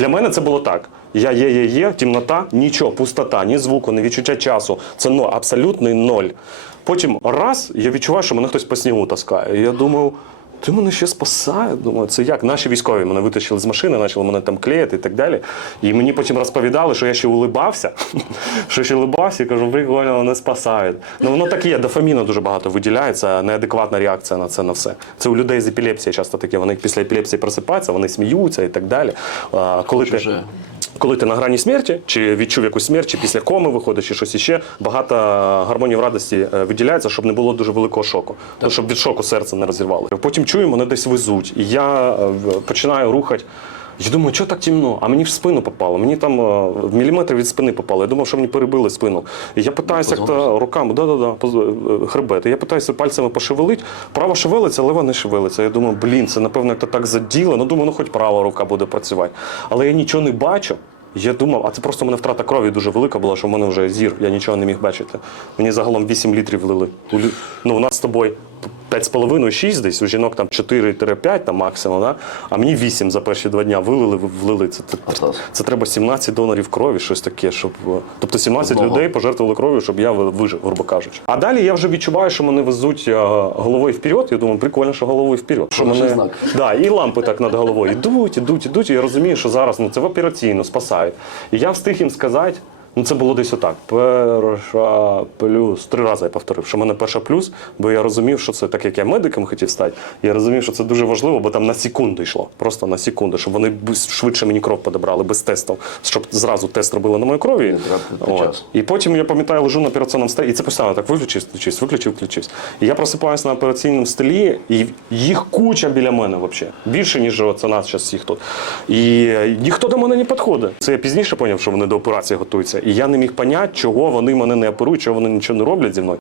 Для мене це було так. Я є, є, є, темнота, нічого, пустота, ні звуку, ні відчуття часу. Це ну, абсолютний ноль. Потім раз я відчуваю, що мене хтось по снігу таскає. І я думаю. Ти мене ще спасає. Думаю, це як? Наші військові мене витащили з машини, почали мене там клеїти і так далі. І мені потім розповідали, що я ще улибався, що ще улибався і кажу, прикольно, мене спасають. Ну воно так є, дофаміну дуже багато виділяється, неадекватна реакція на це на все. Це у людей з епілепсією часто таке. Вони після епілепсії просипаються, вони сміються і так далі. А, коли ти. Коли ти на грані смерті, чи відчув якусь смерть, чи після коми виходиш, чи щось іще, багато гормонів радості е, виділяється, щоб не було дуже великого шоку. Ну, щоб від шоку серце не розірвало. Потім чую, мене десь везуть. І я е, починаю рухати. Я думаю, що так темно? А мені в спину попало. Мені там е, в міліметр від спини попало. Я думав, що мені перебили спину. І я питаюся як то руками, да-да-да, поз- е, хребет. І я питаюся пальцями пошевелити. Право шевелиться, лева не шевелиться. Я думаю, блін, це напевно як то так заділо. Ну думаю, ну хоч права рука буде працювати. Але я нічого не бачу. Я думав, а це просто в мене втрата крові дуже велика була, що в мене вже зір, я нічого не міг бачити. Мені загалом 8 літрів влили. У лю- Ну, у нас з тобою 5,5-6 десь, у жінок там 4-5 там максимум, да? а мені 8 за перші два дня вилили, влили. Це, це, Клас. це треба 17 донорів крові, щось таке, щоб. е, Тобто 17 Ого. людей пожертвували кров'ю, щоб я вижив, грубо кажучи. А далі я вже відчуваю, що мене везуть е, головою вперед. Я думаю, прикольно, що головою вперед. Що мене... знак. Да, і лампи так над головою йдуть, ідуть, ідуть. І я розумію, що зараз ну, це в операційну спасають. І я встиг їм сказати. Ну, це було десь отак. Перша плюс. Три рази я повторив, що в мене перша плюс, бо я розумів, що це так як я медиком хотів стати. Я розумів, що це дуже важливо, бо там на секунду йшло. Просто на секунду, щоб вони швидше мені кров подобрали без тестів, щоб зразу тест робили на моїй крові. От. І потім я пам'ятаю, лежу на операційному столі, і це постійно так виключив, включився, виключив, включився. І я просипаюся на операційному столі, і їх куча біля мене взагалі. Більше, ніж це нас зараз всіх тут. І е, ніхто до мене не підходить. Це я пізніше зрозумів, що вони до операції готуються. І я не міг поняти, чого вони мене не оперують, чого вони нічого не роблять зі мною.